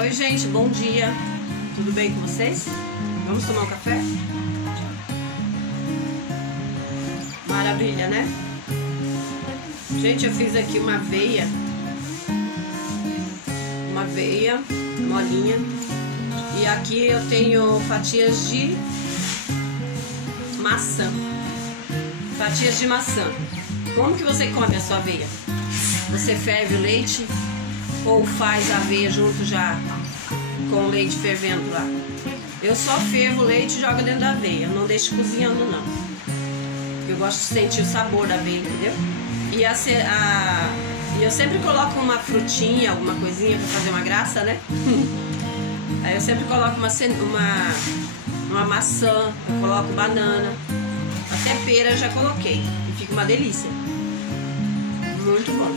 Oi gente, bom dia. Tudo bem com vocês? Vamos tomar um café? Maravilha, né? Gente, eu fiz aqui uma aveia molinha. E aqui eu tenho fatias de maçã. Fatias de maçã. Como que você come a sua aveia? Você ferve o leite ou faz a aveia junto já com o leite fervendo lá? Eu só fervo o leite e jogo dentro da aveia. Eu não deixo cozinhando não. Eu gosto de sentir o sabor da aveia, entendeu? E eu sempre coloco uma frutinha, alguma coisinha pra fazer uma graça, né? Aí eu sempre coloco uma maçã, eu coloco banana, até pera eu já coloquei. E fica uma delícia. Muito bom.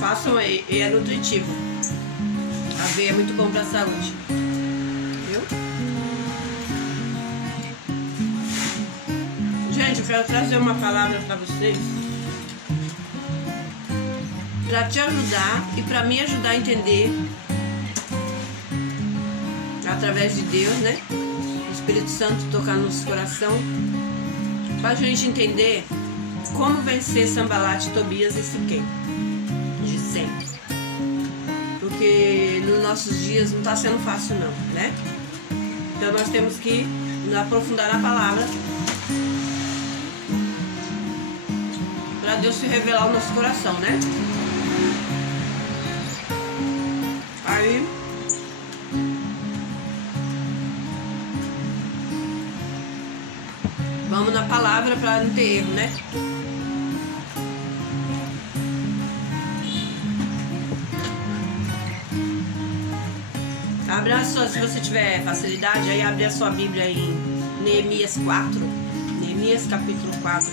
Façam aí, e é nutritivo. A aveia é muito bom pra saúde. Viu? Gente, eu quero trazer uma palavra pra vocês, pra te ajudar e pra me ajudar a entender, através de Deus, né? O Espírito Santo tocar no nosso coração, pra gente entender como vencer Sambalat, Tobias e Siquém de sempre. Porque nos nossos dias não tá sendo fácil não, né? Então nós temos que nos aprofundar na palavra para Deus se revelar ao nosso coração, né? Aí vamos na palavra para não ter erro, né? Abra se você tiver facilidade, aí abre a sua Bíblia em Neemias 4. Neemias capítulo 4.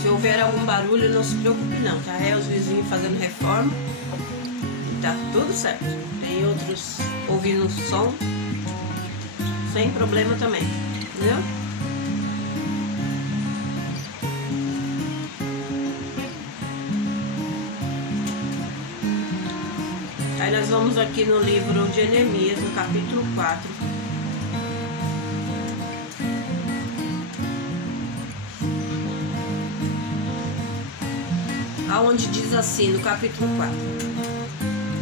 Se houver algum barulho, não se preocupe não, tá? É os vizinhos fazendo reforma e tá tudo certo. Tem outros ouvindo som, sem problema também, entendeu? Aí nós vamos aqui no livro de Neemias, no capítulo 4. Aonde diz assim, no capítulo 4: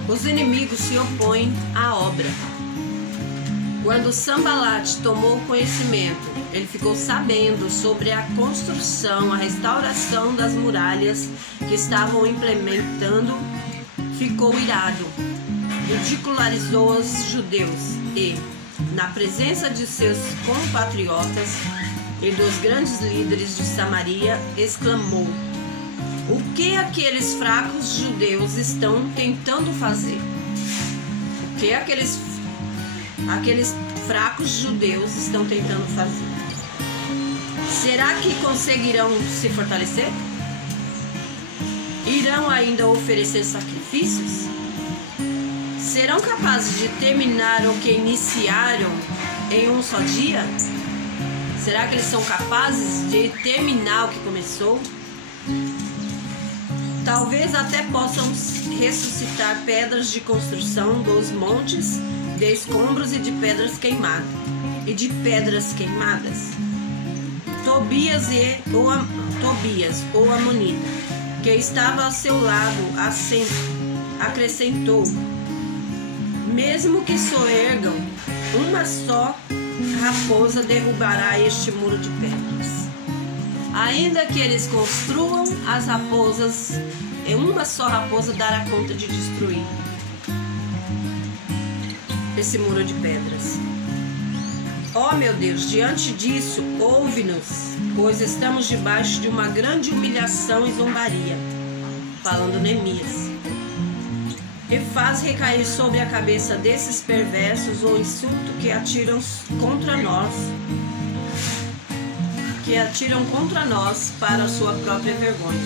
os inimigos se opõem à obra. Quando Sambalat tomou conhecimento, ele ficou sabendo sobre a construção, a restauração das muralhas que estavam implementando, ficou irado, ridicularizou os judeus e, na presença de seus compatriotas e dos grandes líderes de Samaria, exclamou: o que aqueles fracos judeus estão tentando fazer? O que aqueles fracos judeus estão tentando fazer? Será que conseguirão se fortalecer? Irão ainda oferecer sacrifícios? Serão capazes de terminar o que iniciaram em um só dia? Será que eles são capazes de terminar o que começou? Talvez até possam ressuscitar pedras de construção dos montes, de escombros e de pedras queimadas. Tobias, o amonita, que estava a seu lado, acrescentou: mesmo que soergam, uma só raposa derrubará este muro de pedras. Ainda que eles construam as raposas, uma só raposa dará conta de destruir esse muro de pedras. Ó meu Deus, diante disso, ouve-nos, pois estamos debaixo de uma grande humilhação e zombaria. Falando Neemias. E faz recair sobre a cabeça desses perversos o insulto que atiram contra nós para a sua própria vergonha.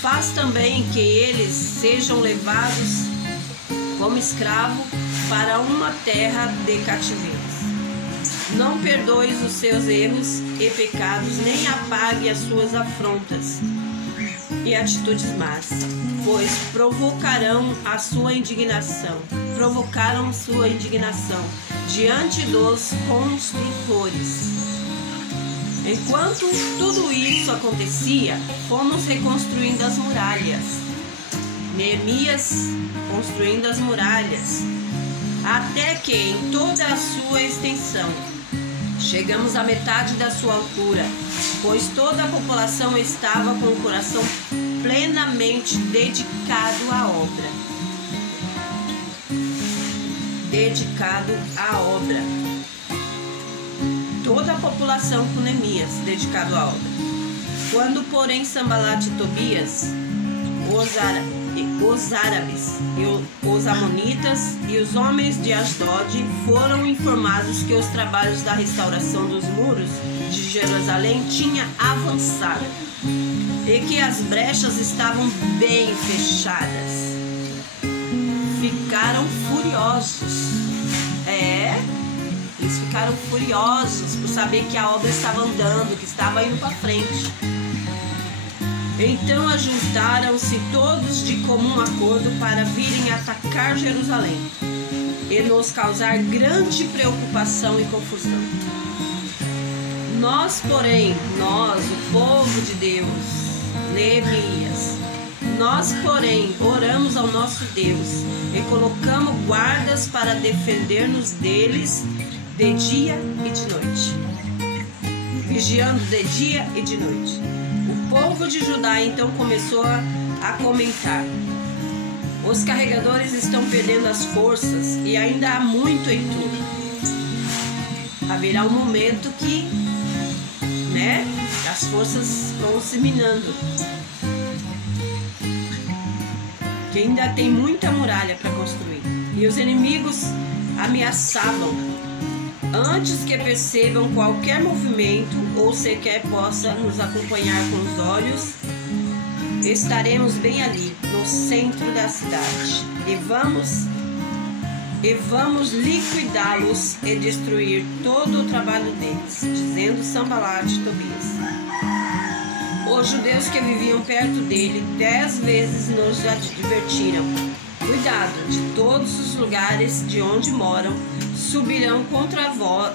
Faz também que eles sejam levados como escravo para uma terra de cativeiros. Não perdoes os seus erros e pecados, nem apague as suas afrontas. e atitudes más, pois provocaram sua indignação diante dos construtores. Enquanto tudo isso acontecia, fomos reconstruindo as muralhas. Neemias construindo as muralhas, até que em toda a sua extensão chegamos à metade da sua altura, pois toda a população estava com o coração plenamente dedicado à obra. Toda a população com Neemias dedicado à obra. Quando, porém, Sanbalat e Tobias, os árabes, os amonitas e os homens de Asdod foram informados que os trabalhos da restauração dos muros de Jerusalém tinham avançado e que as brechas estavam bem fechadas. Ficaram furiosos. Eles ficaram furiosos por saber que a obra estava andando, que estava indo para frente. Então ajuntaram-se todos de comum acordo para virem atacar Jerusalém e nos causar grande preocupação e confusão. Nós, porém, o povo de Deus, Neemias, oramos ao nosso Deus e colocamos guardas para defender-nos deles de dia e de noite, vigiando de dia e de noite. O povo de Judá então começou a comentar: os carregadores estão perdendo as forças e ainda há muito em tudo. Haverá um momento que, as forças vão se minando, que ainda tem muita muralha para construir. E os inimigos ameaçavam: antes que percebam qualquer movimento ou sequer possa nos acompanhar com os olhos, estaremos bem ali, no centro da cidade, e vamos liquidá-los e destruir todo o trabalho deles, dizendo Sanbalat e Tobias. Os judeus que viviam perto dele 10 vezes nos advertiram: cuidado, de todos os lugares de onde moram subirão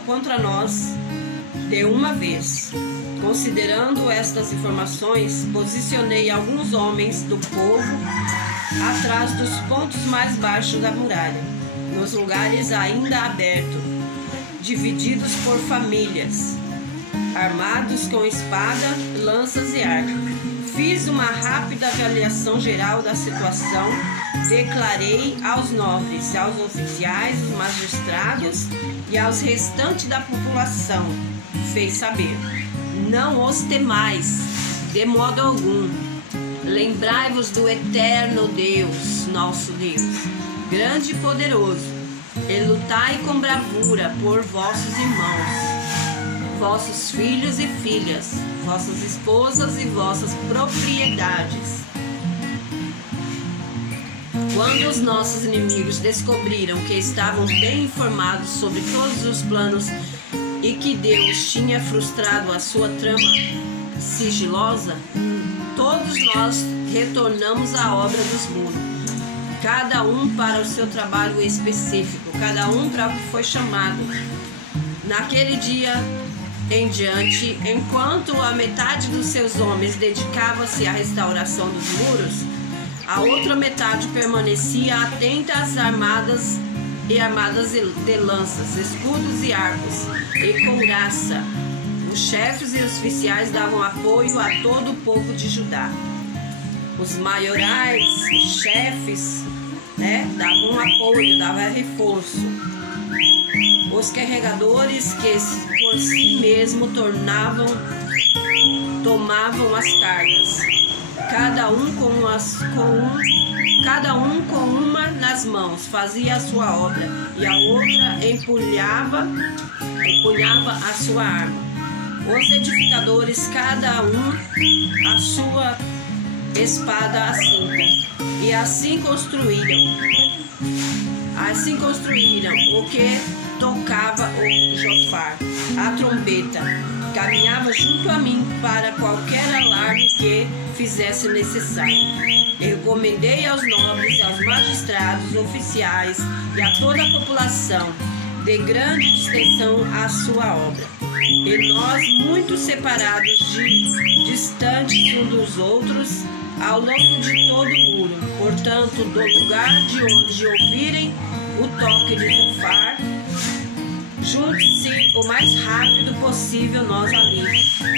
contra nós de uma vez. Considerando estas informações, posicionei alguns homens do povo atrás dos pontos mais baixos da muralha, nos lugares ainda abertos, divididos por famílias, armados com espada, lanças e arco. Fiz uma rápida avaliação geral da situação. Declarei aos nobres, aos oficiais, aos magistrados e aos restantes da população. Fez saber: não os temais, de modo algum. Lembrai-vos do eterno Deus, nosso Deus, grande e poderoso, e lutai com bravura por vossos irmãos, vossos filhos e filhas, vossas esposas e vossas propriedades. Quando os nossos inimigos descobriram que estavam bem informados sobre todos os planos e que Deus tinha frustrado a sua trama sigilosa, todos nós retornamos à obra dos muros, cada um para o seu trabalho específico, cada um para o que foi chamado. Naquele dia em diante, enquanto a metade dos seus homens dedicava-se à restauração dos muros, a outra metade permanecia atenta às armadas de lanças, escudos e arcos, e couraça. Os chefes e os oficiais davam apoio a todo o povo de Judá. Os maiorais, os chefes, davam apoio, davam reforço. Os carregadores que por si mesmo tomavam as cargas, cada um com uma nas mãos fazia a sua obra, e a outra empunhava a sua arma. Os edificadores, cada um a sua espada à cinta, e assim construíram o que tocava o jofar, a trombeta, caminhava junto a mim para qualquer alarme que fizesse necessário. Eu recomendei aos nobres e aos magistrados, oficiais e a toda a população de grande extensão a sua obra. E nós, muito separados, distantes uns dos outros, ao longo de todo o muro, portanto, do lugar de onde ouvirem o toque de trufar, junte-se o mais rápido possível nós ali.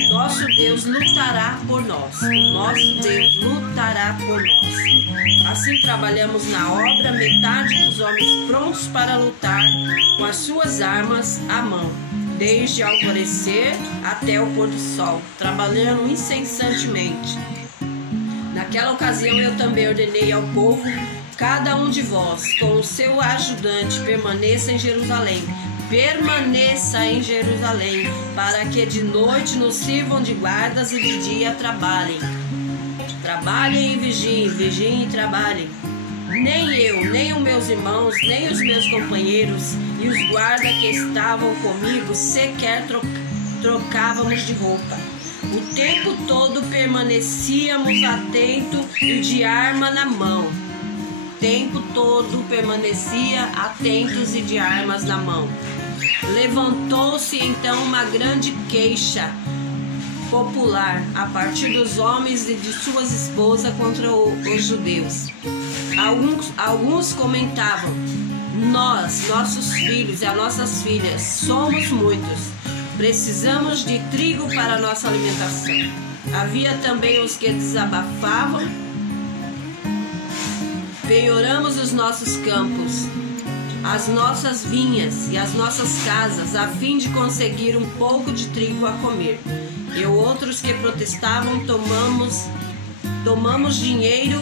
Nosso Deus lutará por nós. Nosso Deus lutará por nós. Assim trabalhamos na obra, metade dos homens prontos para lutar com as suas armas à mão, desde o alvorecer até o pôr do sol, trabalhando incessantemente. Naquela ocasião eu também ordenei ao povo: cada um de vós, com o seu ajudante, permaneça em Jerusalém. Permaneça em Jerusalém, para que de noite nos sirvam de guardas e de dia trabalhem. Trabalhem e vigiem, vigiem e trabalhem. Nem eu, nem os meus irmãos, nem os meus companheiros e os guardas que estavam comigo sequer trocávamos de roupa. O tempo todo permanecíamos atentos e de arma na mão. O tempo todo permanecia atentos e de armas na mão. Levantou-se então uma grande queixa popular a partir dos homens e de suas esposas contra os judeus. Alguns comentavam: nós, nossos filhos e as nossas filhas, somos muitos. Precisamos de trigo para a nossa alimentação. Havia também os que desabafavam: penhoramos os nossos campos, as nossas vinhas e as nossas casas, a fim de conseguir um pouco de trigo a comer. E outros que protestavam: tomamos dinheiro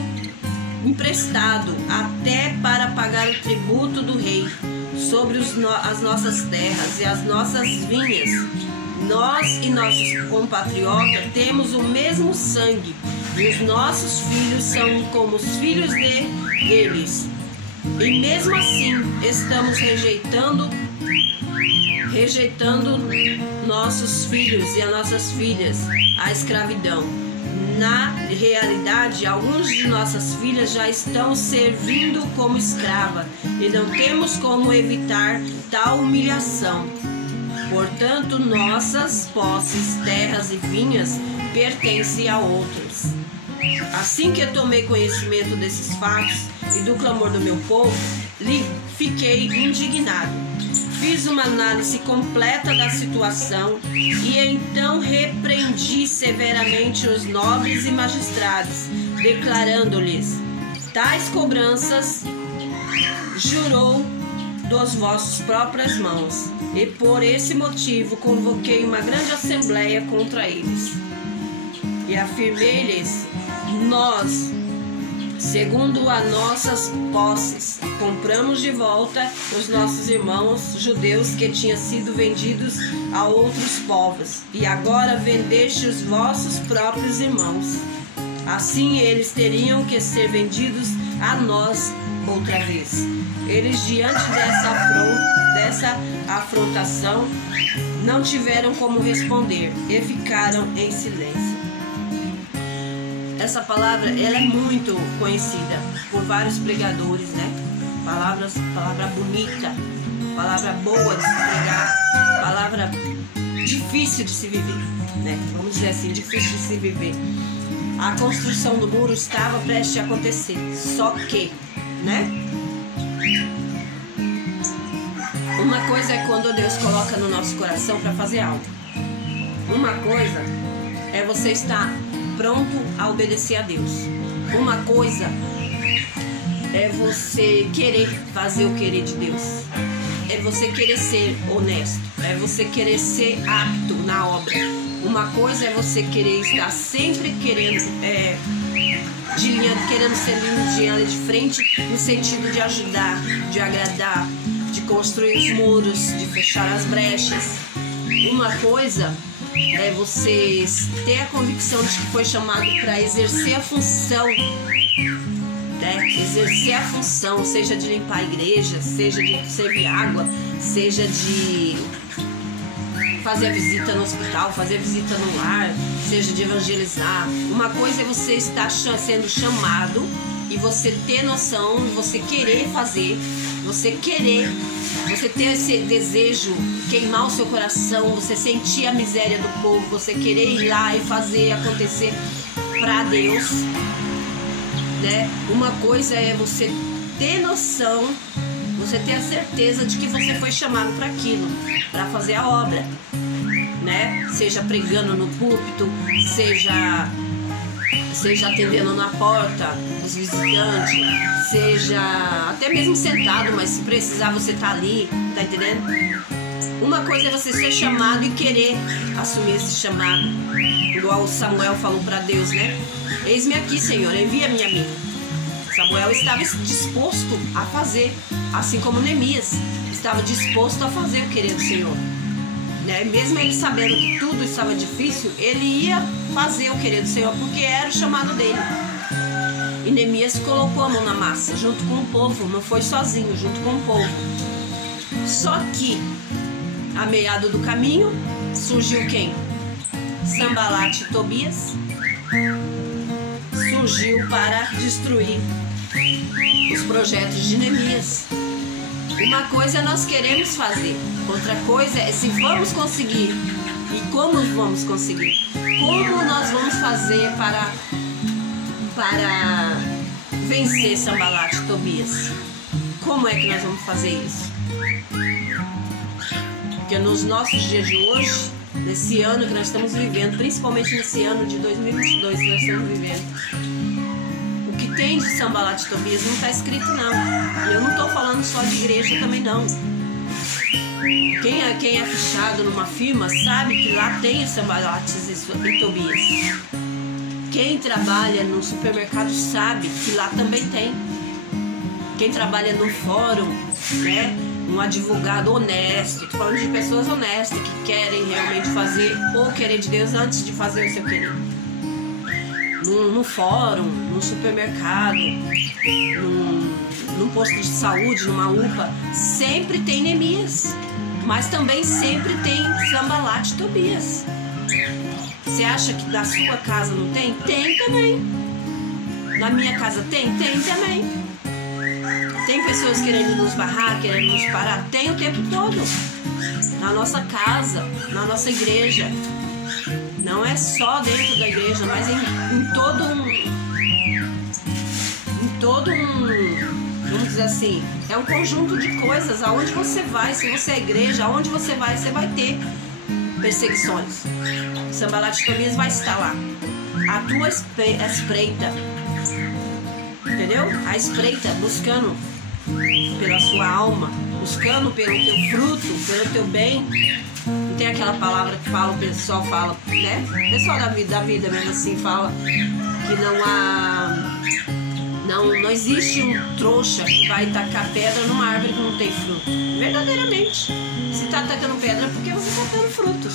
emprestado até para pagar o tributo do rei sobre as nossas terras e as nossas vinhas. Nós e nossos compatriotas temos o mesmo sangue, e os nossos filhos são como os filhos deles. E mesmo assim estamos rejeitando nossos filhos e as nossas filhas à escravidão. Na realidade, alguns de nossas filhas já estão servindo como escrava e não temos como evitar tal humilhação. Portanto, nossas posses, terras e vinhas pertencem a outros. Assim que eu tomei conhecimento desses fatos e do clamor do meu povo, fiquei indignado. Fiz uma análise completa da situação e então repreendi severamente os nobres e magistrados, declarando-lhes: tais cobranças jurou das vossas próprias mãos, e por esse motivo convoquei uma grande assembleia contra eles. E afirmei-lhes: nós, segundo as nossas posses, compramos de volta os nossos irmãos judeus que tinham sido vendidos a outros povos, e agora vendeste os vossos próprios irmãos. Assim eles teriam que ser vendidos a nós outra vez. Eles, diante dessa afrontação, não tiveram como responder e ficaram em silêncio. Essa palavra, ela é muito conhecida por vários pregadores, né? Palavra bonita, palavra boa de se pregar, palavra difícil de se viver, né? Vamos dizer assim, difícil de se viver. A construção do muro estava prestes a acontecer, só que, né? Uma coisa é quando Deus coloca no nosso coração para fazer algo. Uma coisa é você estar pronto a obedecer a Deus. Uma coisa é você querer fazer o querer de Deus. É você querer ser honesto. É você querer ser apto na obra. Uma coisa é você querer estar sempre querendo ser de linha de frente, no sentido de ajudar, de agradar, de construir os muros, de fechar as brechas. Uma coisa é você ter a convicção de que foi chamado para exercer a função, né? Exercer a função, seja de limpar a igreja, seja de servir água, seja de fazer a visita no hospital, fazer a visita no lar, seja de evangelizar. Uma coisa é você estar sendo chamado e você ter noção, você querer fazer, você ter esse desejo, queimar o seu coração, você sentir a miséria do povo, você querer ir lá e fazer acontecer para Deus, né? Uma coisa é você ter noção, você ter a certeza de que você foi chamado para aquilo, para fazer a obra, né? Seja pregando no púlpito, seja atendendo na porta dos visitantes, seja até mesmo sentado, mas se precisar você tá ali, tá entendendo? Uma coisa é você ser chamado e querer assumir esse chamado, igual Samuel falou para Deus, né? Eis-me aqui, Senhor, envia-me a mim. Samuel estava disposto a fazer, assim como Neemias estava disposto a fazer o querer do Senhor, né? Mesmo ele sabendo que tudo estava difícil, ele ia fazer o querer do Senhor, porque era o chamado dele. E Neemias colocou a mão na massa, junto com o povo, não foi sozinho, junto com o povo. Só que, a meado do caminho, surgiu quem? Sanbalat e Tobias. Surgiu para destruir os projetos de Neemias. Uma coisa nós queremos fazer, outra coisa é se vamos conseguir e como vamos conseguir. Como nós vamos fazer para vencer Sanbalat e Tobias? Como é que nós vamos fazer isso? Porque nos nossos dias de hoje, nesse ano que nós estamos vivendo, principalmente nesse ano de 2022 que nós estamos vivendo, o que tem de Sanbalat e Tobias não está escrito não. E eu não estou falando só de igreja também não. Quem é fichado numa firma sabe que lá tem Sanbalat e Tobias. Quem trabalha no supermercado sabe que lá também tem. Quem trabalha no fórum, né? Um advogado honesto, tô falando de pessoas honestas que querem realmente fazer o querer de Deus antes de fazer o seu querer. No fórum, no supermercado, num posto de saúde, numa UPA, sempre tem Neemias, mas também sempre tem Sanbalat e Tobias. Você acha que da sua casa não tem? Tem também. Na minha casa tem? Tem também. Tem pessoas querendo nos barrar, querendo nos parar? Tem o tempo todo. Na nossa casa, na nossa igreja. Não é só dentro da igreja, mas em todo um, vamos dizer assim, é um conjunto de coisas. Aonde você vai, se você é igreja, aonde você vai ter perseguições. Sanbalat e Tobias vai estar lá. A tua espreita, entendeu? A espreita, buscando pela sua alma, buscando pelo teu fruto, pelo teu bem. Não tem aquela palavra que fala, o pessoal fala, né? O pessoal da vida mesmo assim fala que não existe um trouxa que vai tacar pedra numa árvore que não tem fruto. Verdadeiramente. Se tá tacando pedra é porque você tá tendo frutos.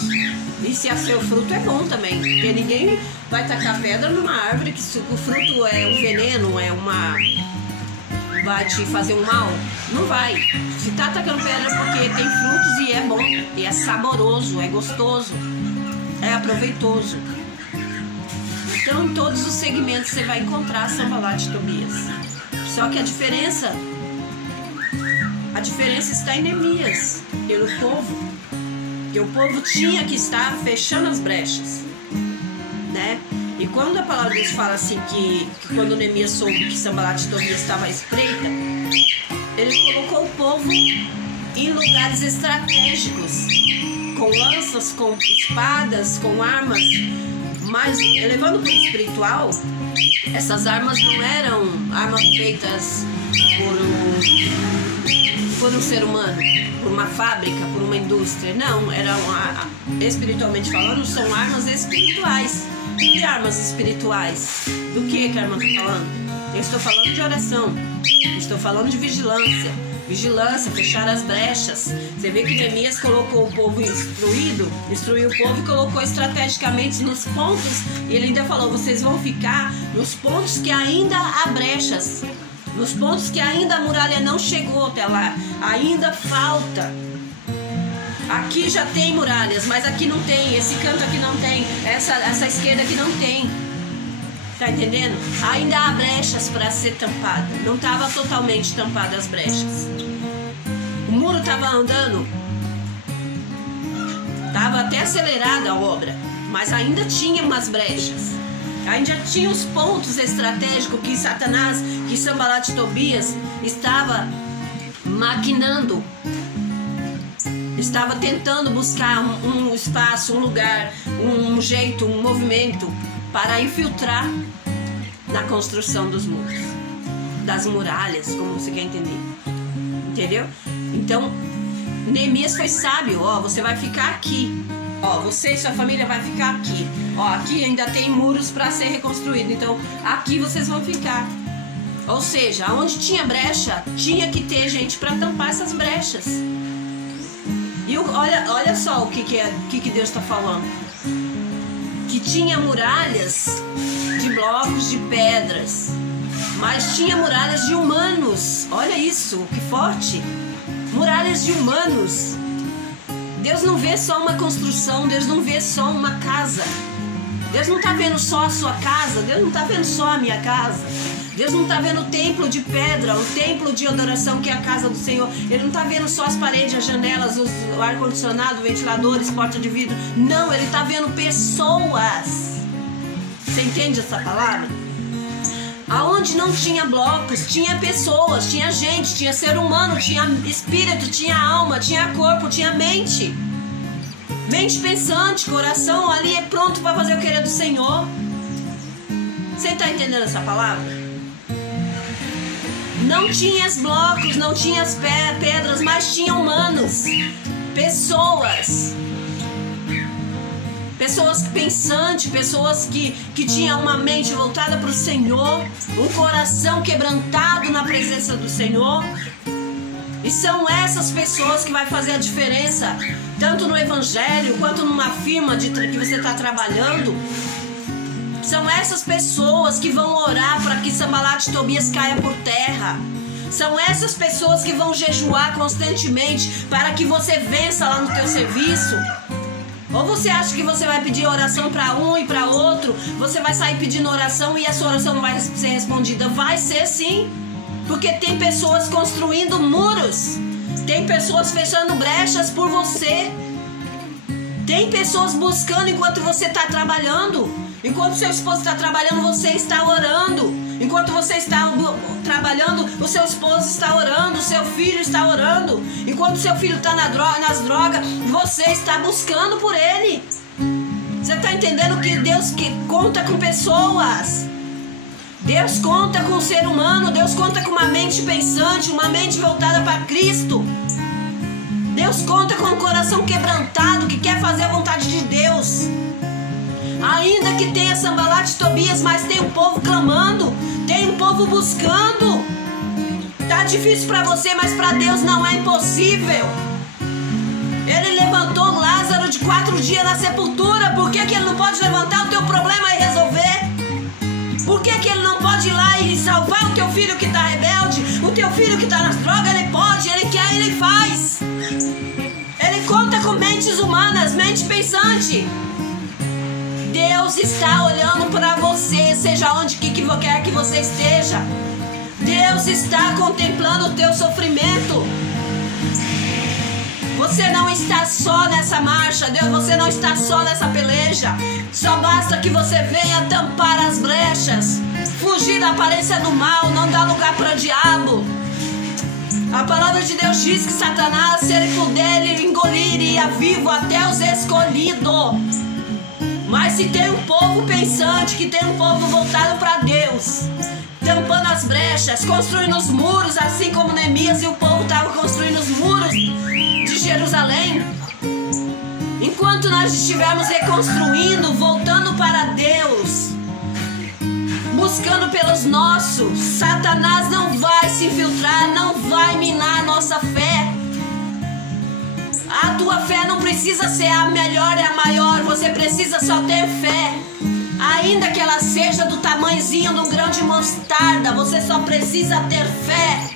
E se o seu fruto é bom também. Porque ninguém vai tacar pedra numa árvore que o fruto é um veneno, vai te fazer um mal. Não vai. Se tá tacando pedra é porque tem frutos e é bom. E é saboroso, é gostoso, é aproveitoso. Então em todos os segmentos você vai encontrar Sanbalat e Tobias. Só que a diferença está em Neemias e no povo. Porque o povo tinha que estar fechando as brechas, né? E quando a palavra de Deus fala assim que quando Neemias soube que Sanbalat e Tobias estava à espreita, ele colocou o povo em lugares estratégicos, com lanças, com espadas, com armas. Mas elevando para o espiritual, essas armas não eram armas feitas por um ser humano, por uma fábrica, por uma indústria. Não, espiritualmente falando, são armas espirituais. Que armas espirituais? Do que a irmã está falando? Eu estou falando de oração, eu estou falando de vigilância. Vigilância, fechar as brechas. Você vê que Neemias colocou o povo instruiu o povo e colocou estrategicamente nos pontos. E ele ainda falou, vocês vão ficar nos pontos que ainda há brechas, nos pontos que ainda a muralha não chegou até lá, ainda falta. aqui já tem muralhas, mas aqui não tem, esse canto aqui não tem, essa esquerda aqui não tem. Tá entendendo? Ainda há brechas para ser tampada. Não estava totalmente tampada as brechas. O muro estava andando, estava até acelerada a obra, mas ainda tinha umas brechas. Ainda tinha os pontos estratégicos que Satanás, que Sanbalat e Tobias estava maquinando. Estava tentando buscar um espaço, um lugar, um jeito, um movimento para infiltrar na construção dos muros, das muralhas, como você quer entender. Entendeu? Então, Neemias foi sábio. Ó, você vai ficar aqui. Ó, você e sua família vai ficar aqui. Ó, aqui ainda tem muros para ser reconstruído. Então, aqui vocês vão ficar. Ou seja, onde tinha brecha, tinha que ter gente para tampar essas brechas. E olha só o que Deus está falando. Que tinha muralhas de blocos de pedras, mas tinha muralhas de humanos. Olha isso, que forte. Muralhas de humanos. Deus não vê só uma construção, Deus não vê só uma casa. Deus não está vendo só a sua casa, Deus não está vendo só a minha casa. Deus não está vendo o templo de pedra, o templo de adoração que é a casa do Senhor. Ele não está vendo só as paredes, as janelas, o ar-condicionado, ventiladores, porta de vidro. Não, Ele está vendo pessoas. Você entende essa palavra? Aonde não tinha blocos, tinha pessoas, tinha gente, tinha ser humano, tinha espírito, tinha alma, tinha corpo, tinha mente. Mente pensante, coração ali é pronto para fazer o querer do Senhor. Você está entendendo essa palavra? Não tinha os blocos, não tinha as pedras, mas tinha humanos, pessoas pensantes, pessoas que tinham uma mente voltada para o Senhor, um coração quebrantado na presença do Senhor. E são essas pessoas que vai fazer a diferença, tanto no evangelho quanto numa firma que você está trabalhando. São essas pessoas que vão orar para que Sanbalat e Tobias caia por terra. São essas pessoas que vão jejuar constantemente para que você vença lá no teu serviço. Ou você acha que você vai pedir oração para um e para outro, você vai sair pedindo oração e a sua oração não vai ser respondida? Vai ser sim, porque tem pessoas construindo muros, tem pessoas fechando brechas por você, tem pessoas buscando enquanto você está trabalhando. Enquanto seu esposo está trabalhando, você está orando. Enquanto você está trabalhando, o seu esposo está orando, o seu filho está orando. Enquanto seu filho está nas drogas, você está buscando por ele. Você está entendendo que Deus conta com pessoas? Deus conta com o ser humano, Deus conta com uma mente pensante, uma mente voltada para Cristo. Deus conta com um coração quebrantado que quer fazer a vontade de Deus. Ainda que tenha Sanbalat e Tobias, mas tem um povo clamando, tem um povo buscando. Tá difícil para você, mas para Deus não é impossível. Ele levantou Lázaro de 4 dias na sepultura. Por que Ele não pode levantar o teu problema e resolver? Por que Ele não pode ir lá e salvar o teu filho que está rebelde, o teu filho que está nas drogas? Ele pode, Ele quer, Ele faz. Ele conta com mentes humanas, mente pensante. Deus está olhando para você, seja onde quer que você esteja. Deus está contemplando o teu sofrimento. Você não está só nessa marcha, Deus, você não está só nessa peleja. Só basta que você venha tampar as brechas, fugir da aparência do mal, não dar lugar para o diabo. A palavra de Deus diz que Satanás, se ele puder, ele engoliria vivo até os escolhidos. Mas se tem um povo pensante, que tem um povo voltado para Deus, tampando as brechas, construindo os muros, assim como Neemias e o povo estavam construindo os muros de Jerusalém. Enquanto nós estivermos reconstruindo, voltando para Deus, buscando pelos nossos, Satanás não vai se infiltrar, não vai minar a nossa fé. A tua fé não precisa ser a melhor e a maior, você precisa só ter fé. Ainda que ela seja do tamanhozinho de um grão de mostarda, você só precisa ter fé.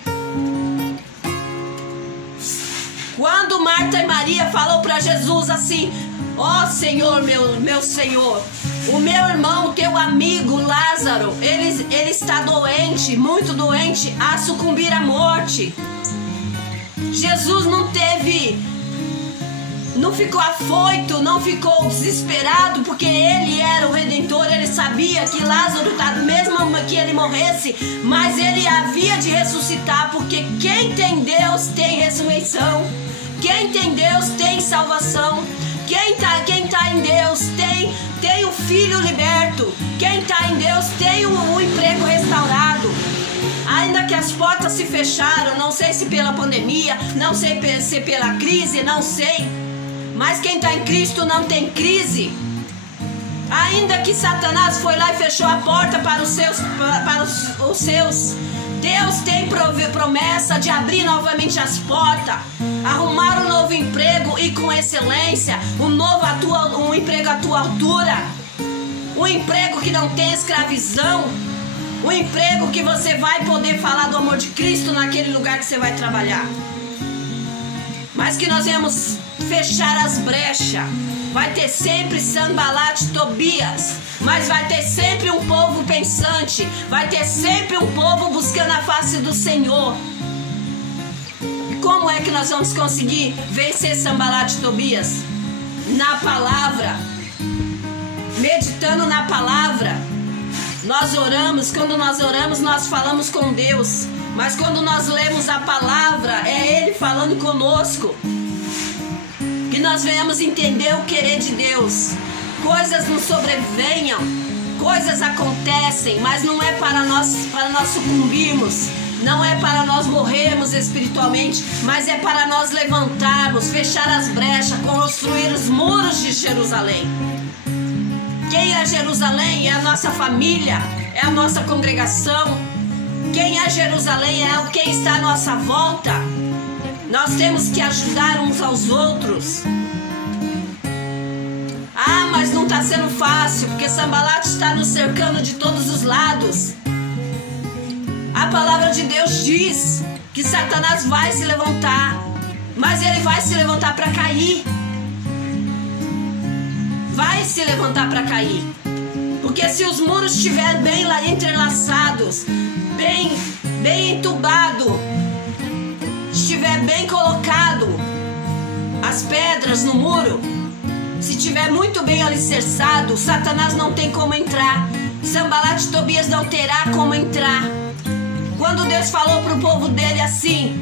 Quando Quando Marta e Maria falou para Jesus assim: ó Senhor, meu Senhor, o meu irmão, teu amigo Lázaro, ele está doente, muito doente, a sucumbir à morte. Jesus não ficou afoito, não ficou desesperado, porque ele era o Redentor. Ele sabia que Lázaro estava, mesmo que ele morresse, mas ele havia de ressuscitar, porque quem tem Deus tem ressurreição, quem tem Deus tem salvação, quem tá em Deus tem o filho liberto, quem tá em Deus tem o emprego restaurado. Ainda que as portas se fecharam, não sei se pela pandemia, não sei se pela crise, não sei, mas quem está em Cristo não tem crise. Ainda que Satanás foi lá e fechou a porta para os seus, Deus tem promessa de abrir novamente as portas, arrumar um novo emprego e com excelência, um emprego à tua altura, um emprego que não tem escravidão, um emprego que você vai poder falar do amor de Cristo naquele lugar que você vai trabalhar. Mas que nós vamos fechar as brechas. Vai ter sempre Sanbalat, Tobias, mas vai ter sempre um povo pensante, vai ter sempre um povo buscando a face do Senhor. E como é que nós vamos conseguir vencer Sanbalat e Tobias? Na palavra, meditando na palavra. Nós oramos, quando nós oramos, nós falamos com Deus, mas quando nós lemos a palavra, é Ele falando conosco. Que nós venhamos entender o querer de Deus. Coisas nos sobrevenham, coisas acontecem, mas não é para nós sucumbirmos, não é para nós morrermos espiritualmente, mas é para nós levantarmos, fechar as brechas, construir os muros de Jerusalém. Quem é Jerusalém? É a nossa família, é a nossa congregação. Quem é Jerusalém? É quem está à nossa volta. Nós temos que ajudar uns aos outros. Ah, mas não está sendo fácil, porque Sanbalat está nos cercando de todos os lados. A palavra de Deus diz que Satanás vai se levantar, mas ele vai se levantar para cair. Vai se levantar para cair. Porque se os muros estiverem bem lá entrelaçados, bem entubado, estiver bem colocado as pedras no muro, se estiver muito bem alicerçado, Satanás não tem como entrar, Sanbalat e Tobias não terá como entrar. Quando Deus falou para o povo dele assim: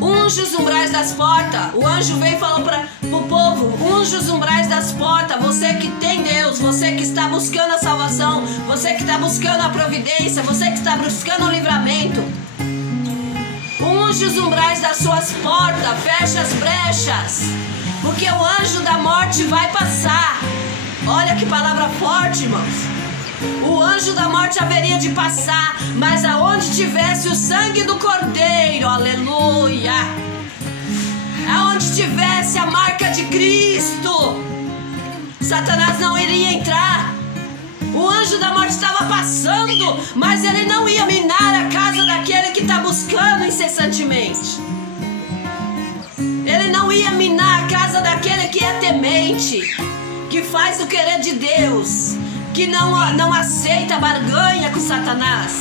unge os umbrais das portas, o anjo veio e falou para o povo: unge os umbrais das portas. Você que tem Deus, você que está buscando a salvação, você que está buscando a providência, você que está buscando o livramento, unge os umbrais das suas portas, fecha as brechas, porque o anjo da morte vai passar. Olha que palavra forte, irmãos. O anjo da morte haveria de passar, mas aonde tivesse o sangue do Cordeiro, aleluia, aonde tivesse a marca de Cristo, Satanás não iria entrar. O anjo da morte estava passando, mas ele não ia minar a casa daquele que está buscando incessantemente. Ele não ia minar a casa daquele que é temente, que faz o querer de Deus, que não aceita barganha com Satanás,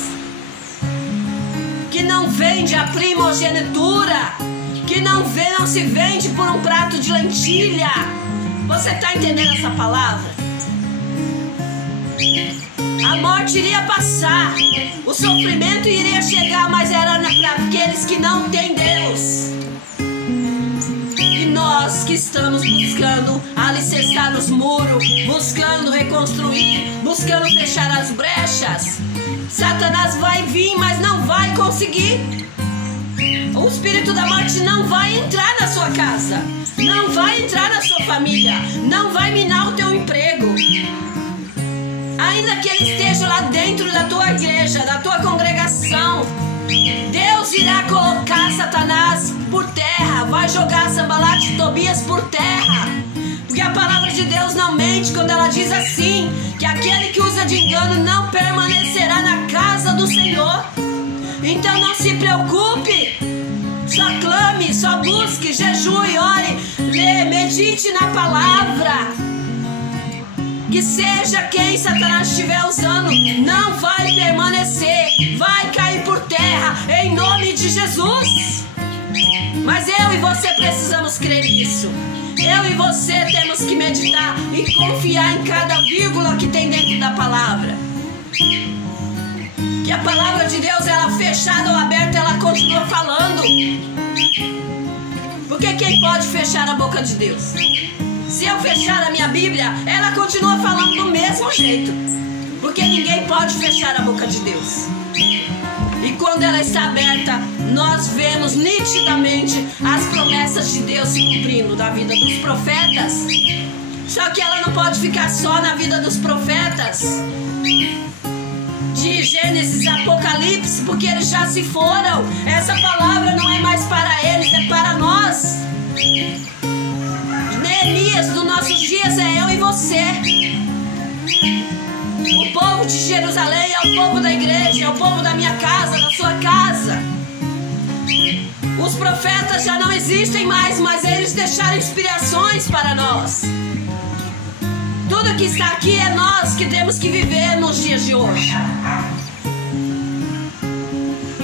que não vende a primogenitura, que não se vende por um prato de lentilha. Você está entendendo essa palavra? A morte iria passar, o sofrimento iria chegar, mas era para aqueles que não têm Deus. E nós que estamos buscando alicerçar os muros, buscando reconstruir, buscando fechar as brechas, Satanás vai vir, mas não vai conseguir. O espírito da morte não vai entrar na sua casa, não vai entrar na sua família, não vai minar o teu emprego. Ainda que ele esteja lá dentro da tua igreja, da tua congregação, Deus irá colocar Satanás por terra, vai jogar Sanbalat e Tobias por terra. Porque a palavra de Deus não mente quando ela diz assim, que aquele que usa de engano não permanecerá na casa do Senhor. Então não se preocupe Só clame, só busque, jejue, ore, lê, medite na palavra. Que seja quem Satanás estiver usando, não vai permanecer, vai cair por terra, em nome de Jesus. Mas eu e você precisamos crer nisso. Eu e você temos que meditar e confiar em cada vírgula que tem dentro da palavra. Que a palavra de Deus, ela fechada ou aberta, ela continua falando. Porque quem pode fechar a boca de Deus? Se eu fechar a minha Bíblia, ela continua falando do mesmo jeito. Porque ninguém pode fechar a boca de Deus. E quando ela está aberta, nós vemos nitidamente as promessas de Deus se cumprindo na vida dos profetas. Só que ela não pode ficar só na vida dos profetas de Gênesis, Apocalipse, porque eles já se foram. Essa palavra não é mais para eles, é para nós. Neemias dos nossos dias é eu e você. O povo de Jerusalém é o povo da igreja, é o povo da minha casa, da sua casa. Os profetas já não existem mais, mas eles deixaram inspirações para nós. Tudo que está aqui é nós que temos que viver nos dias de hoje.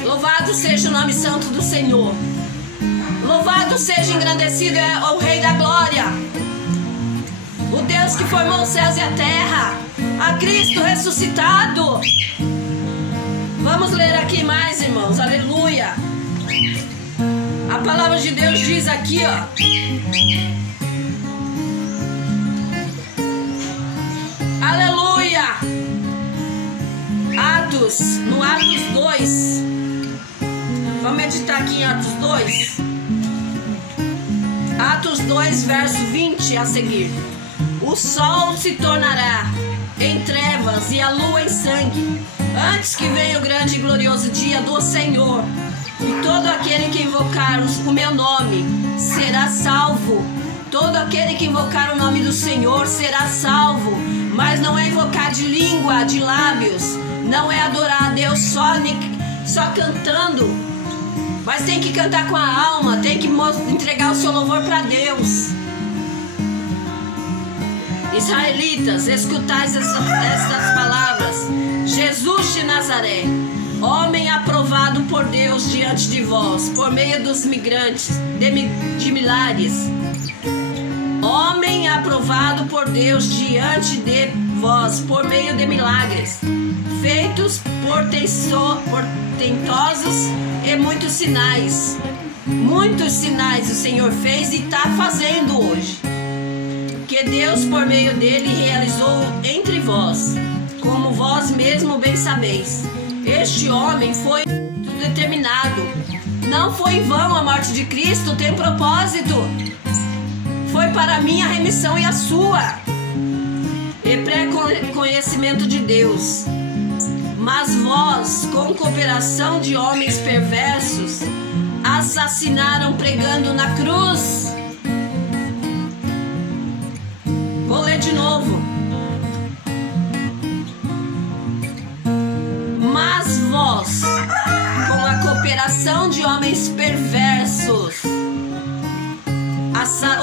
Louvado seja o nome santo do Senhor. Louvado seja, engrandecido é o Rei da Glória. O Deus que formou os céus e a terra. A Cristo ressuscitado. Vamos ler aqui mais, irmãos. Aleluia. A palavra de Deus diz aqui, ó. Aleluia. No Atos 2. Vamos meditar aqui em Atos 2. Atos 2, verso 20 a seguir. O sol se tornará em trevas e a lua em sangue, antes que venha o grande e glorioso dia do Senhor. E todo aquele que invocar o meu nome será salvo. Todo aquele que invocar o nome do Senhor será salvo. Mas não é invocar de língua, de lábios. Não é adorar a Deus só cantando. Mas tem que cantar com a alma. Tem que entregar o seu louvor para Deus. Israelitas, escutais estas palavras. Jesus de Nazaré, homem aprovado por Deus diante de vós, por meio dos migrantes, de milhares. Homem aprovado por Deus diante de vós, por meio de milagres, feitos portentosos e muitos sinais. Muitos sinais o Senhor fez e está fazendo hoje. Que Deus, por meio dele, realizou entre vós, como vós mesmo bem sabeis. Este homem foi determinado. Não foi em vão a morte de Cristo, tem propósito. Foi para a minha remissão e a sua, e pré-conhecimento de Deus. Mas vós, com cooperação de homens perversos, assassinaram pregando na cruz. Vou ler de novo. Mas vós, com a cooperação de homens perversos,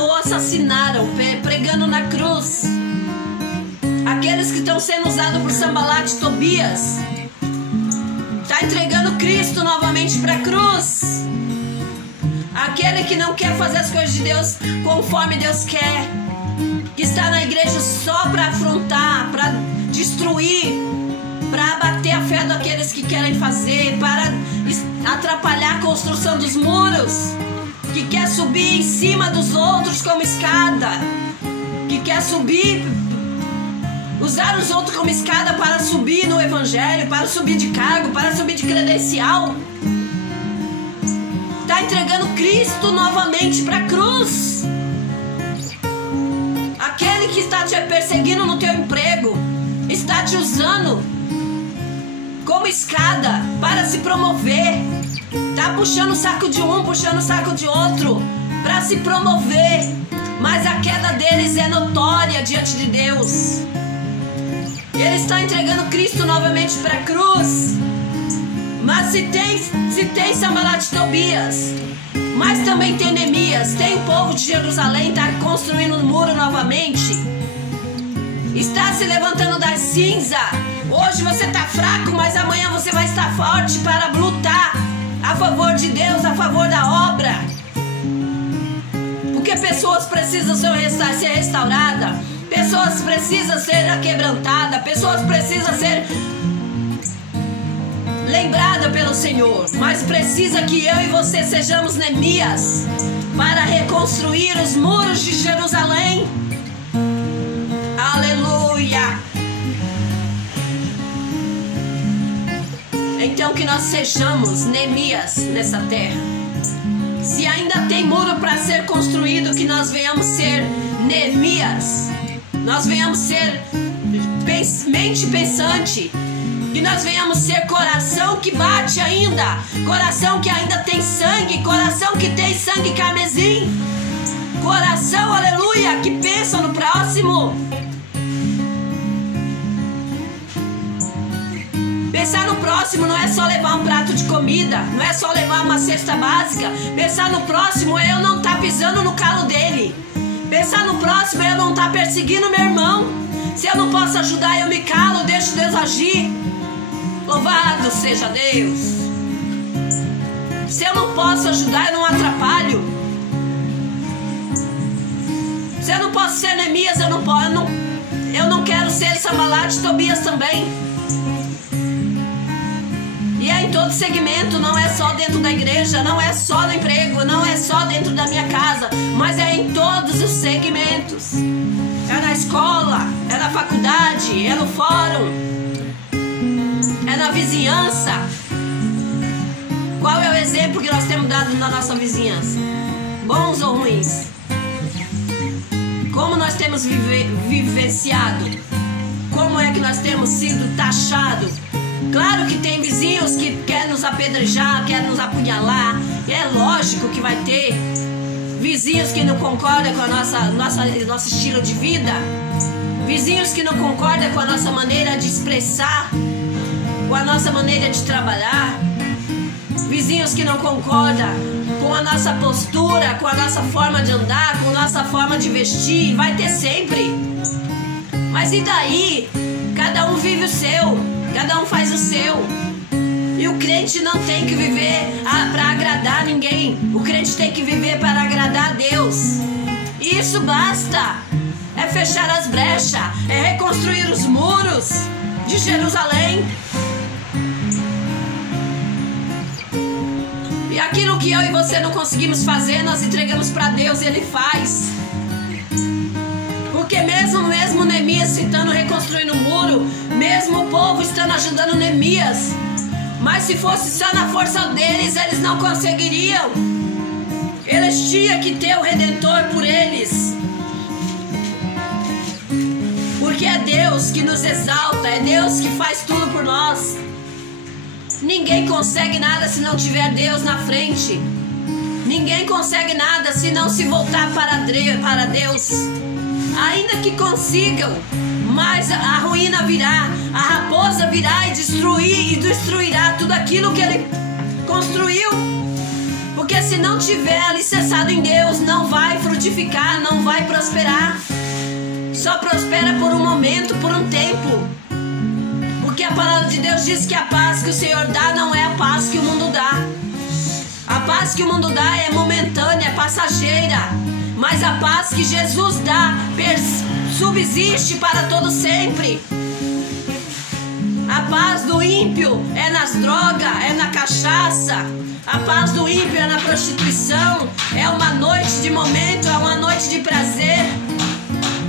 o assassinaram pregando na cruz. Aqueles que estão sendo usados por Sambalat e Tobias, está entregando Cristo novamente para a cruz. Aquele que não quer fazer as coisas de Deus conforme Deus quer, que está na igreja só para afrontar, para destruir, para abater a fé daqueles que querem fazer, para atrapalhar a construção dos muros, que quer subir em cima dos outros como escada, que quer subir, usar os outros como escada para subir no evangelho, para subir de cargo, para subir de credencial. Está entregando Cristo novamente para a cruz. Aquele que está te perseguindo no teu emprego, está te usando como escada para se promover. Está puxando o saco de um, puxando o saco de outro para se promover. Mas a queda deles é notória diante de Deus. Ele está entregando Cristo novamente para a cruz. Mas se tem Sanbalat e Tobias, mas também tem Neemias. Tem o povo de Jerusalém, está construindo um muro novamente, está se levantando das cinzas. Hoje você está fraco, mas amanhã você vai estar forte para lutar a favor de Deus, a favor da obra. Porque pessoas precisam ser restauradas, pessoas precisam ser quebrantadas, pessoas precisam ser lembrada pelo Senhor, mas precisa que eu e você sejamos Neemias para reconstruir os muros de Jerusalém. Aleluia! Então que nós sejamos Neemias nessa terra. Se ainda tem muro para ser construído, que nós venhamos ser Neemias, nós venhamos ser mente pensante, que nós venhamos ser coração que bate ainda, coração que ainda tem sangue, coração que tem sangue carmesim, coração, aleluia, que pensa no próximo. Pensar no próximo não é só levar um prato de comida, não é só levar uma cesta básica. Pensar no próximo é eu não estar pisando no calo dele. Pensar no próximo é eu não estar perseguindo meu irmão. Se eu não posso ajudar, eu me calo, deixo Deus agir. Louvado seja Deus. Se eu não posso ajudar, eu não atrapalho. Se eu não posso ser Neemias, eu não quero ser Sanbalat e Tobias também. E é em todo segmento, não é só dentro da igreja, não é só no emprego, não é só dentro da minha casa, mas é em todos os segmentos. É na escola, é na faculdade, é no fórum, é na vizinhança. Qual é o exemplo que nós temos dado na nossa vizinhança? Bons ou ruins? Como nós temos vivenciado? Como é que nós temos sido taxados? Claro que tem vizinhos que querem nos apedrejar, querem nos apunhalar. É lógico que vai ter vizinhos que não concordam com a nosso estilo de vida, vizinhos que não concordam com a nossa maneira de expressar, com a nossa maneira de trabalhar, vizinhos que não concordam com a nossa postura, com a nossa forma de andar, com a nossa forma de vestir. Vai ter sempre. Mas e daí? Cada um vive o seu, cada um faz o seu. E o crente não tem que viver para agradar ninguém. O crente tem que viver para agradar a Deus. E isso basta. É fechar as brechas, é reconstruir os muros de Jerusalém. E aquilo que eu e você não conseguimos fazer, nós entregamos para Deus e Ele faz. Porque mesmo Neemias estando reconstruindo o muro, mesmo o povo estando ajudando Neemias, mas se fosse só na força deles, eles não conseguiriam. Eles tinham que ter o Redentor por eles. Porque é Deus que nos exalta, é Deus que faz tudo por nós. Ninguém consegue nada se não tiver Deus na frente. Ninguém consegue nada se não se voltar para Deus. Ainda que consigam, mas a ruína virá, a raposa virá e destruirá tudo aquilo que ele construiu. Porque se não tiver alicerçado em Deus, não vai frutificar, não vai prosperar. Só prospera por um momento, por um tempo. Porque a palavra de Deus diz que a paz que o Senhor dá não é a paz que o mundo dá. A paz que o mundo dá é momentânea, é passageira. Mas a paz que Jesus dá subsiste para todo sempre. A paz do ímpio é nas drogas, é na cachaça. A paz do ímpio é na prostituição. É uma noite de momento, é uma noite de prazer.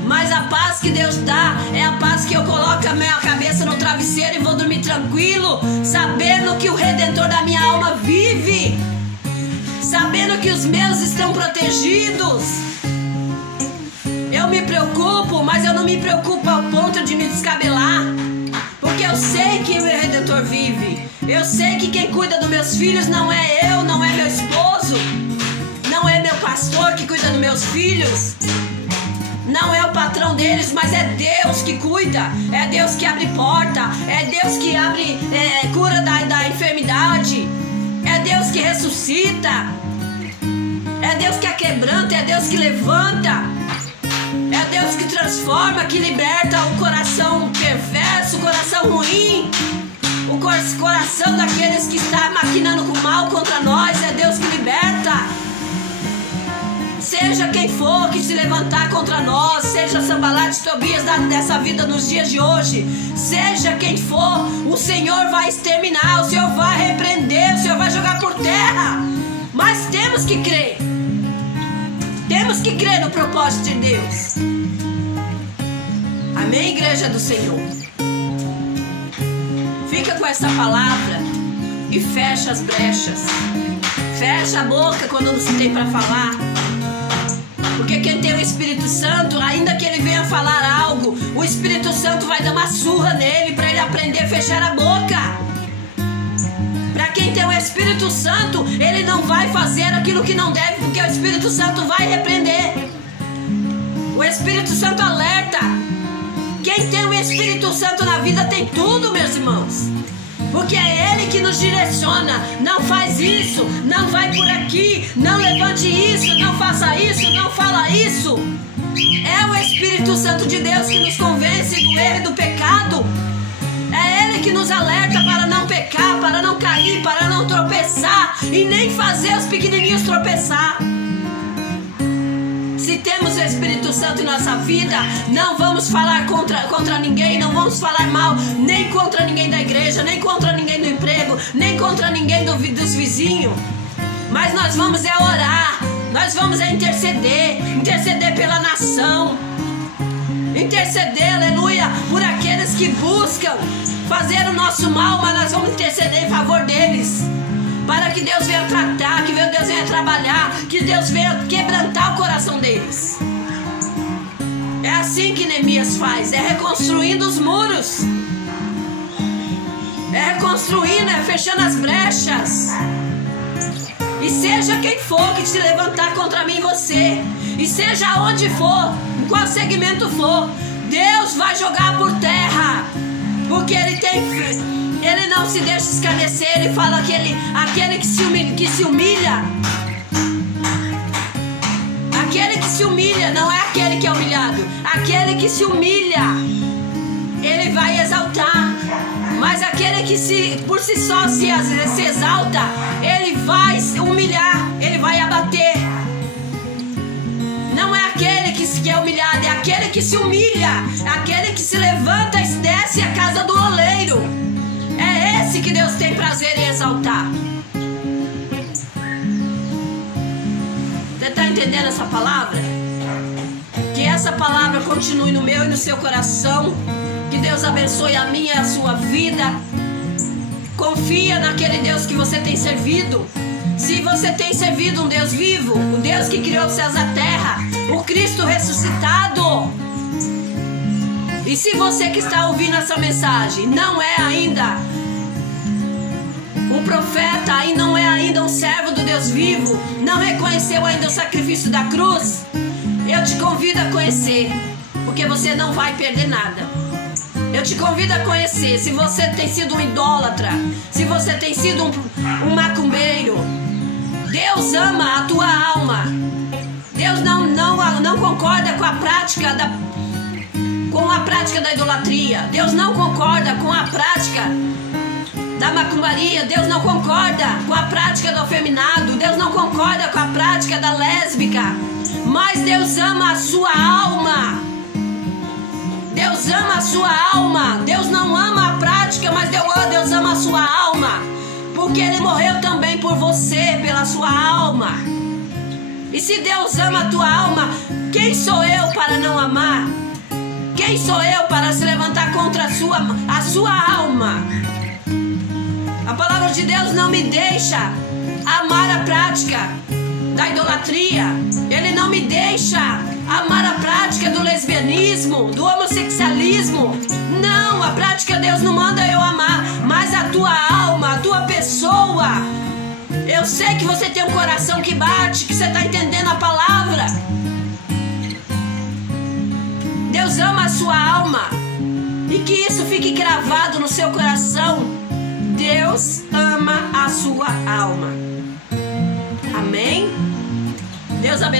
Mas a paz que Deus dá é a paz que eu coloco a minha cabeça no travesseiro e vou dormir tranquilo, sabendo que o Redentor da minha alma vive, sabendo que os meus estão protegidos. Eu me preocupo, mas eu não me preocupo ao ponto de me descabelar, porque eu sei que o meu Redentor vive. Eu sei que quem cuida dos meus filhos não é eu, não é meu esposo, não é meu pastor que cuida dos meus filhos, não é o patrão deles, mas é Deus que cuida, é Deus que abre porta, é Deus que abre cura da enfermidade, é Deus que ressuscita. É Deus que quebranta, é Deus que levanta. É Deus que transforma, que liberta o coração perverso, o coração ruim, o coração daqueles que estão maquinando com mal contra nós. É Deus que liberta. Seja quem for que se levantar contra nós, seja Sambalate, Tobias dessa vida nos dias de hoje, seja quem for, o Senhor vai exterminar, o Senhor vai repreender, o Senhor vai jogar por terra. Mas temos que crer. Temos que crer no propósito de Deus. Amém, igreja do Senhor? Fica com essa palavra e fecha as brechas. Fecha a boca quando não se tem para falar. Porque quem tem o Espírito Santo, ainda que ele venha falar algo, o Espírito Santo vai dar uma surra nele para ele aprender a fechar a boca. Para quem tem o Espírito Santo, ele não vai fazer aquilo que não deve, porque o Espírito Santo vai repreender. O Espírito Santo alerta. Quem tem o Espírito Santo na vida tem tudo, meus irmãos. Porque é Ele que nos direciona. Não faz isso, não vai por aqui, não levante isso, não faça isso, não fala isso. É o Espírito Santo de Deus que nos convence do erro e do pecado. É Ele que nos alerta para não pecar, para não cair, para não tropeçar e nem fazer os pequenininhos tropeçar. Se temos o Espírito Santo em nossa vida, não vamos falar contra ninguém, não vamos falar mal, nem contra ninguém da igreja, nem contra ninguém do emprego, nem contra ninguém dos vizinhos. Mas nós vamos orar, nós vamos interceder pela nação, interceder, aleluia, por aqueles que buscam fazer o nosso mal, mas nós vamos interceder em favor deles. Para que Deus venha tratar, que Deus venha trabalhar, que Deus venha quebrantar o coração deles. É assim que Neemias faz, é reconstruindo os muros. É reconstruindo, é fechando as brechas. E seja quem for que se levantar contra mim e você, e seja onde for, em qual segmento for, Deus vai jogar por terra. Porque Ele não se deixa escarnecer. Ele fala que aquele que se humilha. Aquele que se humilha não é aquele que é humilhado. Aquele que se humilha, Ele vai exaltar. Mas aquele que por si só se exalta, Ele vai humilhar, Ele vai abater. Não é aquele que é humilhado, é aquele que se humilha, é aquele que se levanta e desce a casa do oleiro. É esse que Deus tem prazer em exaltar. Você está entendendo essa palavra? Que essa palavra continue no meu e no seu coração. Que Deus abençoe a minha e a sua vida. Confia naquele Deus que você tem servido. Se você tem servido um Deus vivo, o Deus que criou os céus e a terra, o Cristo ressuscitado. E se você que está ouvindo essa mensagem não é ainda um profeta, e não é ainda um servo do Deus vivo, não reconheceu ainda o sacrifício da cruz, eu te convido a conhecer, porque você não vai perder nada. Eu te convido a conhecer. Se você tem sido um idólatra, se você tem sido um macumbeiro, Deus ama a tua alma. Deus não concorda com a prática da idolatria. Deus não concorda com a prática da macumbaria. Deus não concorda com a prática do afeminado. Deus não concorda com a prática da lésbica. Mas Deus ama a sua alma. Deus ama a sua alma. Deus não ama a prática, mas Deus ama a sua alma. Porque Ele morreu também por você, pela sua alma. E se Deus ama a tua alma, quem sou eu para não amar? Quem sou eu para se levantar contra a sua alma? A palavra de Deus não me deixa amar a prática da idolatria. Ele não me deixa amar a prática do lesbianismo, do homossexualismo. Não, a prática Deus não manda eu amar, mas a tua alma, a tua pessoa. Eu sei que você tem um coração que bate, que você está entendendo a palavra. Deus ama a sua alma. E que isso fique gravado no seu coração. Deus ama a sua alma.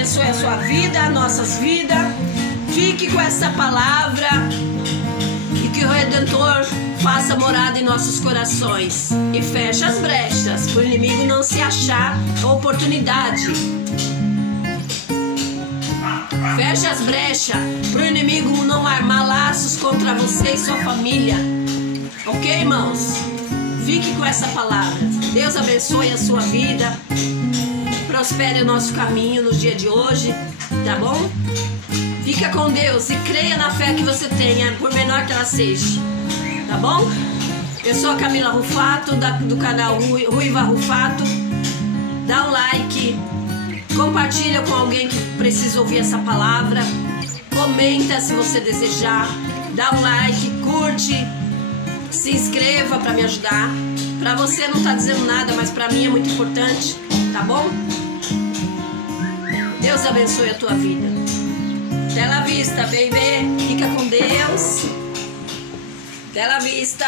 abençoe a sua vida, as nossas vidas. Fique com essa palavra e que o Redentor faça morada em nossos corações e feche as brechas para o inimigo não se achar oportunidade. Feche as brechas para o inimigo não armar laços contra você e sua família. Ok, irmãos? Fique com essa palavra. Deus abençoe a sua vida. Prospere o nosso caminho no dia de hoje. Tá bom? Fica com Deus e creia na fé que você tenha, por menor que ela seja. Tá bom? Eu sou a Camila Rufato, do canal Ruiva Rufato. Dá um like. Compartilha com alguém que precisa ouvir essa palavra. Comenta se você desejar. Dá um like, curte. Se inscreva para me ajudar. Para você não tá dizendo nada, mas para mim é muito importante. Tá bom? Deus abençoe a tua vida. Até la vista, baby. Fica com Deus. Até la vista.